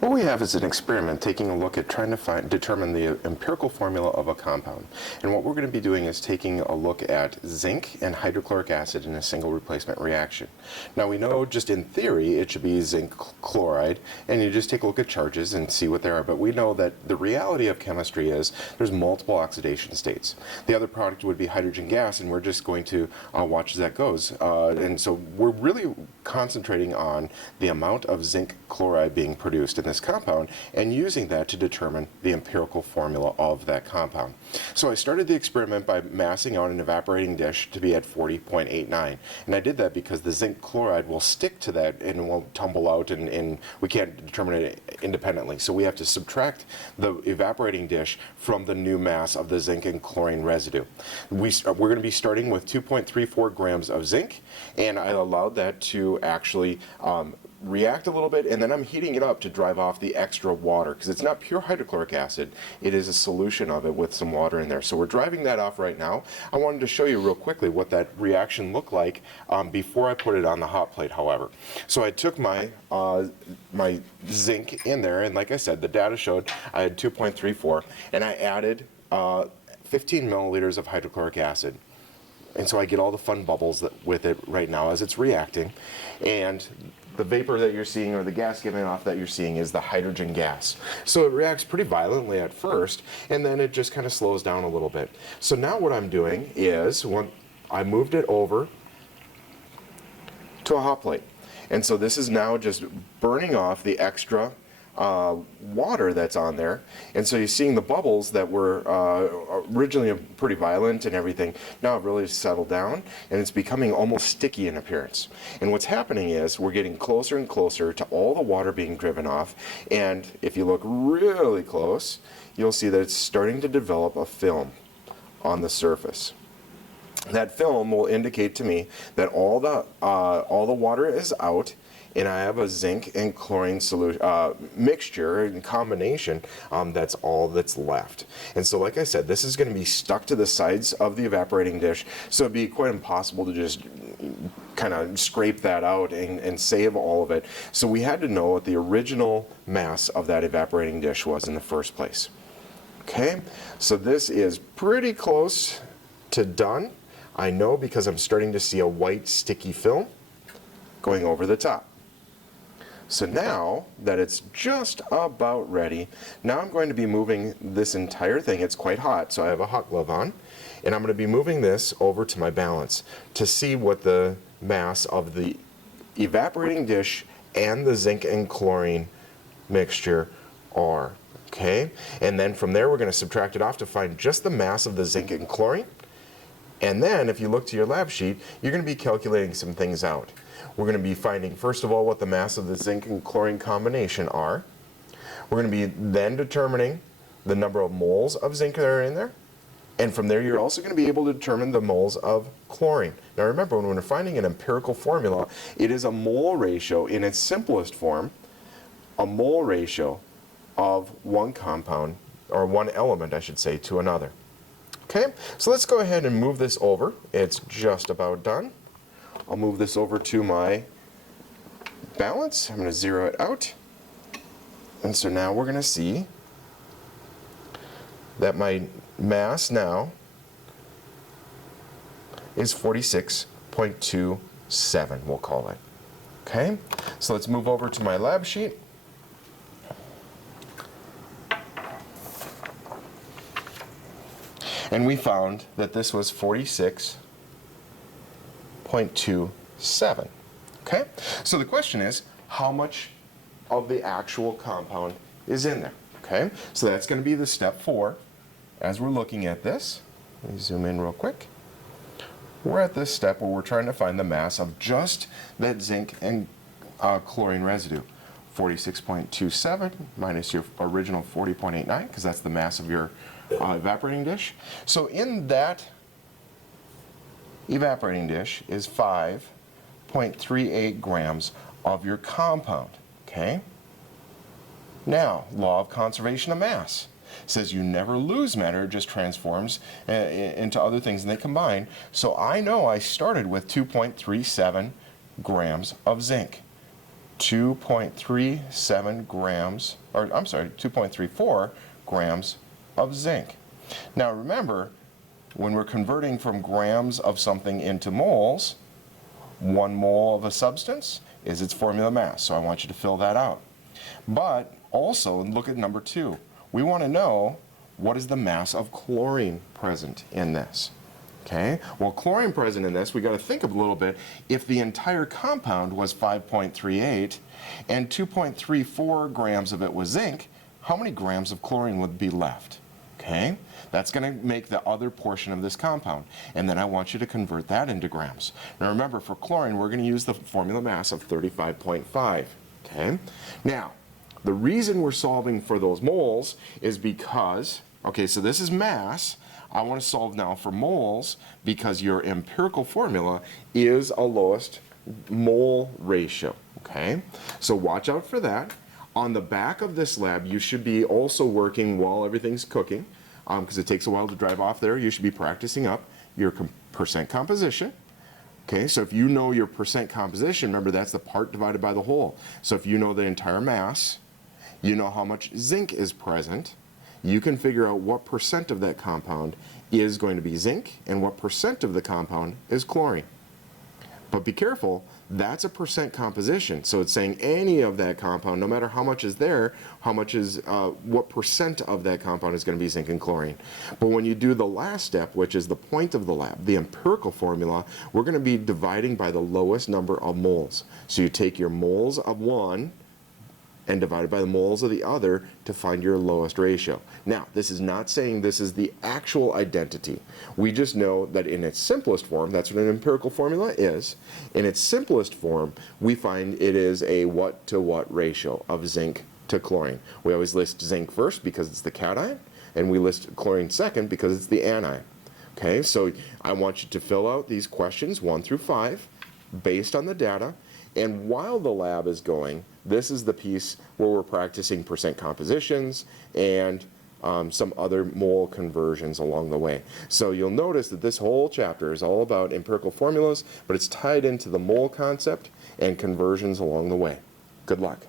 What we have is an experiment taking a look at trying to determine the empirical formula of a compound. And what we're going to be doing is taking a look at zinc and hydrochloric acid in a single replacement reaction. Now we know just in theory it should be zinc chloride, and you just take a look at charges and see what they are. But we know that the reality of chemistry is there's multiple oxidation states. The other product would be hydrogen gas, and we're just going to watch as that goes. And so we're really concentrating on the amount of zinc chloride being produced in this compound and using that to determine the empirical formula of that compound. So I started the experiment by massing out an evaporating dish to be at 40.89, and I did that because the zinc chloride will stick to that and it won't tumble out, and we can't determine it independently. So we have to subtract the evaporating dish from the new mass of the zinc and chlorine residue. We're going to be starting with 2.34 grams of zinc, and I allowed that to actually react a little bit, and then I'm heating it up to drive off the extra water, because it's not pure hydrochloric acid, it is a solution of it with some water in there. So we're driving that off right now. I wanted to show you real quickly what that reaction looked like before I put it on the hot plate, however. So I took my my zinc in there, and like I said, the data showed I had 2.34, and I added 15 milliliters of hydrochloric acid. And so I get all the fun bubbles with it right now as it's reacting. And the vapor that you're seeing, or the gas giving off that you're seeing, is the hydrogen gas. So it reacts pretty violently at first, and then it just kind of slows down a little bit. So now what I'm doing is, I moved it over to a hot plate. And so this is now just burning off the extra water that's on there, and so you're seeing the bubbles that were originally pretty violent and everything now have really settled down, and it's becoming almost sticky in appearance. And what's happening is we're getting closer and closer to all the water being driven off, and if you look really close, you'll see that it's starting to develop a film on the surface. That film will indicate to me that all the water is out, and I have a zinc and chlorine solution mixture and combination that's all that's left. And so like I said, this is going to be stuck to the sides of the evaporating dish, so it'd be quite impossible to just kind of scrape that out and save all of it. So we had to know what the original mass of that evaporating dish was in the first place. Okay, so this is pretty close to done. I know because I'm starting to see a white sticky film going over the top. So now that it's just about ready, now I'm going to be moving this entire thing. It's quite hot, so I have a hot glove on, and I'm going to be moving this over to my balance to see what the mass of the evaporating dish and the zinc and chlorine mixture are. Okay, and then from there we're going to subtract it off to find just the mass of the zinc and chlorine. And then if you look to your lab sheet, you're going to be calculating some things out. We're going to be finding, first of all, what the mass of the zinc and chlorine combination are. We're going to be then determining the number of moles of zinc that are in there. And from there, you're also going to be able to determine the moles of chlorine. Now remember, when we're finding an empirical formula, it is a mole ratio in its simplest form, a mole ratio of one compound, or one element, I should say, to another. Okay, so let's go ahead and move this over. It's just about done. I'll move this over to my balance. I'm going to zero it out. And so now we're going to see that my mass now is 46.27, we'll call it. Okay, so let's move over to my lab sheet. And we found that this was 46.27. Okay? So the question is, how much of the actual compound is in there? Okay? So that's going to be the step 4 as we're looking at this. Let me zoom in real quick. We're at this step where we're trying to find the mass of just that zinc and chlorine residue. 46.27 minus your original 40.89, because that's the mass of your evaporating dish. So in that evaporating dish is 5.38 grams of your compound. Okay? Now, law of conservation of mass says you never lose matter, it just transforms into other things and they combine. So I know I started with 2.37 grams of zinc. 2.37 grams, or I'm sorry, 2.34 grams of zinc. Now remember, when we're converting from grams of something into moles, 1 mole of a substance is its formula mass. So I want you to fill that out. But also look at number 2. We want to know what is the mass of chlorine present in this. Okay, well, chlorine present in this, we got to think a little bit. If the entire compound was 5.38 and 2.34 grams of it was zinc, how many grams of chlorine would be left? Okay, that's going to make the other portion of this compound. And then I want you to convert that into grams. Now remember, for chlorine, we're going to use the formula mass of 35.5. Okay, now the reason we're solving for those moles is because, okay, so this is mass. I want to solve now for moles because your empirical formula is a lowest mole ratio. Okay, so watch out for that. On the back of this lab, you should be also working while everything's cooking, because it takes a while to drive off there. You should be practicing up your percent composition. Okay, so if you know your percent composition, remember that's the part divided by the whole. So if you know the entire mass, you know how much zinc is present, you can figure out what percent of that compound is going to be zinc and what percent of the compound is chlorine. But be careful, that's a percent composition. So it's saying any of that compound, no matter how much is there, how much is, what percent of that compound is going to be zinc and chlorine. But when you do the last step, which is the point of the lab, the empirical formula, we're going to be dividing by the lowest number of moles. So you take your moles of one and divided by the moles of the other to find your lowest ratio. Now, this is not saying this is the actual identity. We just know that in its simplest form, that's what an empirical formula is. In its simplest form, we find it is a what to what ratio of zinc to chlorine. We always list zinc first because it's the cation, and we list chlorine second because it's the anion. Okay, so I want you to fill out these questions 1 through 5 based on the data. And while the lab is going, this is the piece where we're practicing percent compositions and some other mole conversions along the way. So you'll notice that this whole chapter is all about empirical formulas, but it's tied into the mole concept and conversions along the way. Good luck.